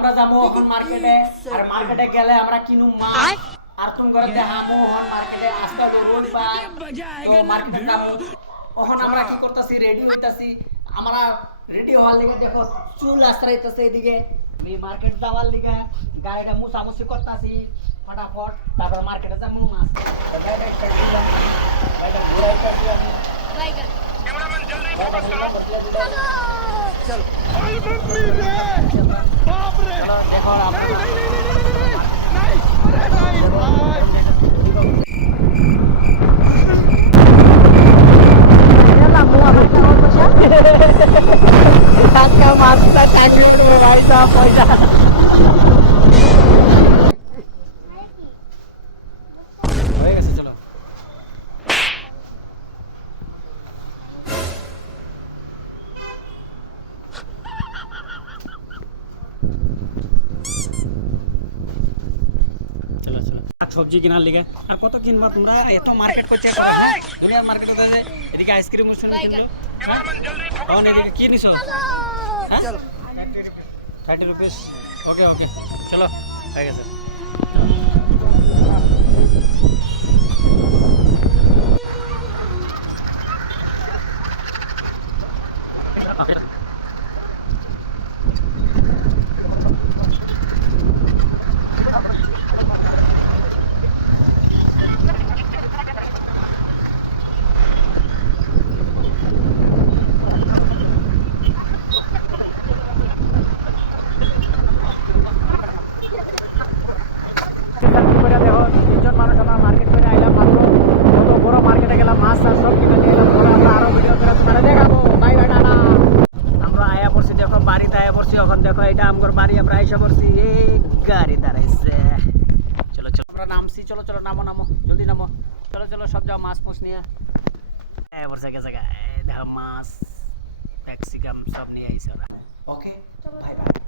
আমরা যাবো এখন মার্কেটে আর মার্কেটে গেলে আমরা কিনু মাছ আর তুমি ঘরে দেখাবো এখন মার্কেটে আজকে রোড পাই তো মার্কেটে যাবো এখন আমরা কি করতেছি রেডি হইতাছি আমরা রেডি হওয়ার লিগে দেখো চুল আশ্রাইতেছে এদিকে এই মার্কেট যাওয়ার লিগে গাড়িটা মুছামুছি করতেছি ফটাফট তারপর মার্কেটে যাবো মাছ গাড়িটা স্টার্ট দিলাম গাড়িটা ঘুরাই স্টার্ট দিলাম कैमरामैन जल्दी फोकस करो चल अरे बाप रे चलो देखो नहीं नहीं नहीं नहीं अरे नहीं भाई का मास्टर चाचू भाई साहब पैसा হয়ে গেছে চলো সবজি কেনার লিগে আর কত কিনবা তোমরা এত মার্কেট করছে দুনিয়ার মার্কেট হতে এদিকে আইসক্রিম মুসলিম কিনলো कैमरामैन जल्दी তখন এদিকে কি নিছো হ্যাঁ 30 রুপিস ওকে ওকে চলো হয়ে গেছে দেখো তিনজন মানুষ আমরা মার্কেট করে আইলাম মাত্র কত বড় মার্কেটে গেলাম মাছ আর সব কিনে নিয়ে এলাম পরে আমরা আরো ভিডিও করে তোমাদের দেখাবো বাই বাই টাটা আমরা আয়া পড়ছি দেখো বাড়িতে আয়া পড়ছি এখন দেখো এটা আমার বাড়ি আমরা আইসা পড়ছি এই গাড়ি দাঁড়াইছে চলো চলো আমরা নামছি চলো চলো নামো নামো জলদি নামো চলো চলো সব যাও মাছ পুষ নিয়ে আয়া পড়ছে গেছে দেখো মাছ ক্যাপসিকাম সব নিয়ে আইছে ওরা ওকে বাই বাই